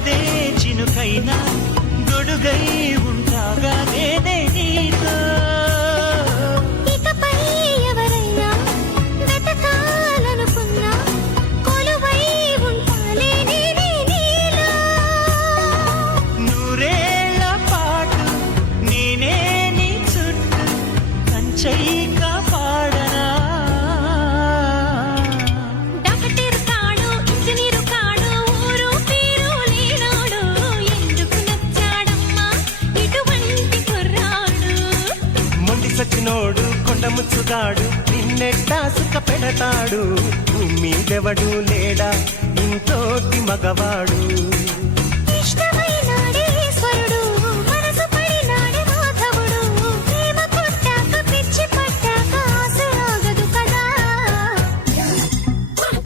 పదే చినుకైనా గొడుగై ఉంటాగా నేనే నీతో. ఇకపై ఎవరైనా వెతకాలనుకున్నా కొలువై ఉంటాలే నేనే నీలో. నూరేళ్ల పాటు నేనే నీ చుట్టూ కంచై కాపాడనా. డాక్టర్ కాడు ఇంజనీరు కాడు ఊరు పేరు లేనాడు ఎందుకు నచ్చాడమ్మా ఇటువంటి కుర్రాడు. మొండి సచ్చినోడు కొండ ముచ్చుగాడు నిన్నెట్టా సుఖ పెడతాడు. మీదెవడు లేడా ఇంతోటి మగవాడు.